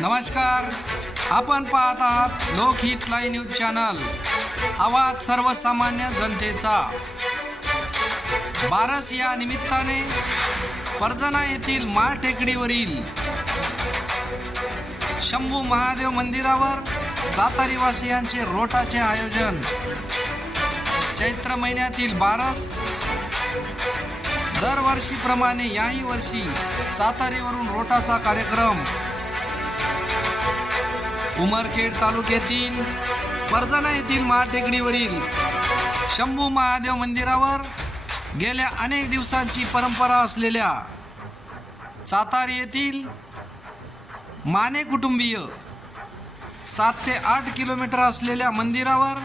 नमस्कार. आपण पाहत आहात लोकहित लाईव्ह न्यूज चॅनल. आवाज सर्वसामान्य जनतेचा. बारस या निमित्ताने परजना येथील माळ टेकडीवरील शंभू महादेव मंदिरावर सातारीवासियांचे रोटाचे आयोजन. चैत्र महिन्यातील बारस दरवर्षीप्रमाणे याही वर्षी चातारीवरून रोटाचा कार्यक्रम उमरखेड तालुक्यातील परजना येथील महाटेकडीवरील शंभू महादेव मंदिरावर गेल्या अनेक दिवसांची परंपरा असलेल्या सातार येथील माने कुटुंबीय सात ते आठ किलोमीटर असलेल्या मंदिरावर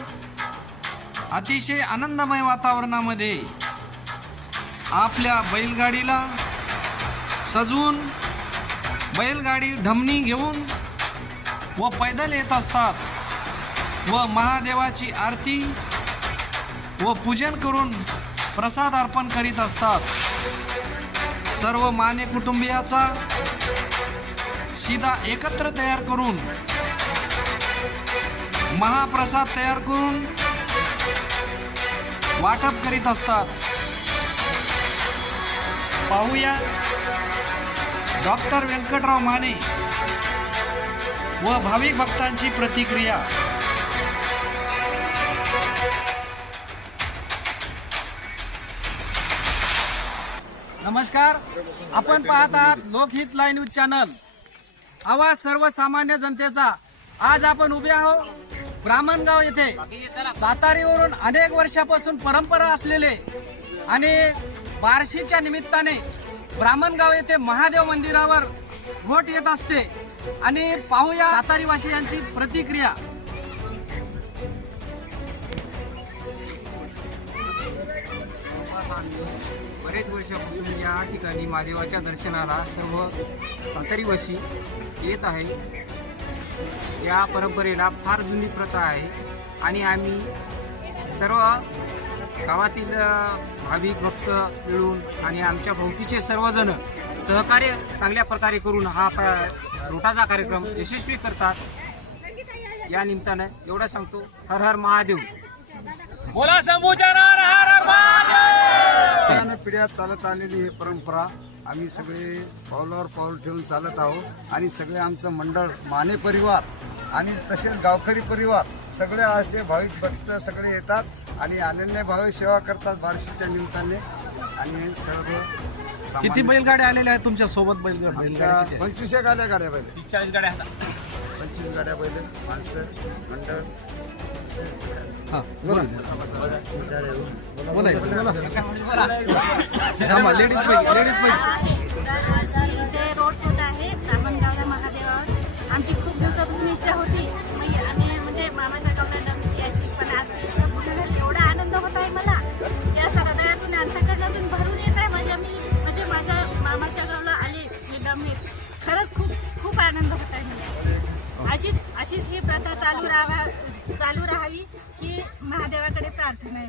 अतिशय आनंदमय वातावरणामध्ये आपल्या बैलगाडीला सजवून बैलगाडी ढमणी घेऊन व पैदल येत असतात. व महादेवाची आरती व पूजन करून प्रसाद अर्पण करीत असतात. सर्व माने कुटुंबियाचा सीधा एकत्र तयार करून महाप्रसाद तयार करून वाटप करीत असतात. पाहूया डॉक्टर व्यंकटराव माने व भाविक भक्तांची प्रतिक्रिया. नमस्कार. आपण पाहत आहात लोकहित लाईन न्यूज चॅनल. आवाज सर्वसामान्य जनतेचा. आज आपण उभे आहोत ब्राह्मणगाव येथे. सातारीवरून अनेक वर्षापासून परंपरा असलेले आणि बारशीच्या निमित्ताने ब्राह्मणगाव येथे महादेव मंदिरावर घोट येत असते. आणि पाहूया सातारीवासियांची प्रतिक्रिया. बरेच वर्षापासून या ठिकाणी महादेवाच्या दर्शनाला सर्व सातारीवासी येत आहे. या परंपरेला फार जुनी प्रथा आहे आणि आम्ही सर्व गावातील भाविक भक्त मिळून आणि आमच्या भोवतीचे सर्वजण सहकार्य चांगल्या प्रकारे करून हा प- रोटाचा कार्यक्रम यशस्वी करतात. या निमित्तानं एवढं सांगतो हर हर महादेव. बोला पिढ्या चालत आलेली ही परंपरा आम्ही सगळे पावलावर पाऊल ठेवून चालत आहोत. आणि सगळे आमचं मंडळ माने परिवार आणि तसेच गावकरी परिवार सगळे असे भाविक भक्त सगळे येतात आणि अनन्य भावे सेवा करतात बार्शीच्या निमित्ताने. आणि सर्व किती बैलगाड्या आलेल्या आहेत तुमच्यासोबत बैलगाड आमच्या बैलगाडी पंचवीस एक आल्या गाड्या बैल चाळीस गाड्या आहेत. पंचवीस गाड्या बैल माणसं मंडळ. हा बोला. बोला थांबा लेडीज पाहिजे लेडीज पाहिजे अशीच ही प्रथा चालू राहा चालू राहावी ही महादेवाकडे प्रार्थना आहे.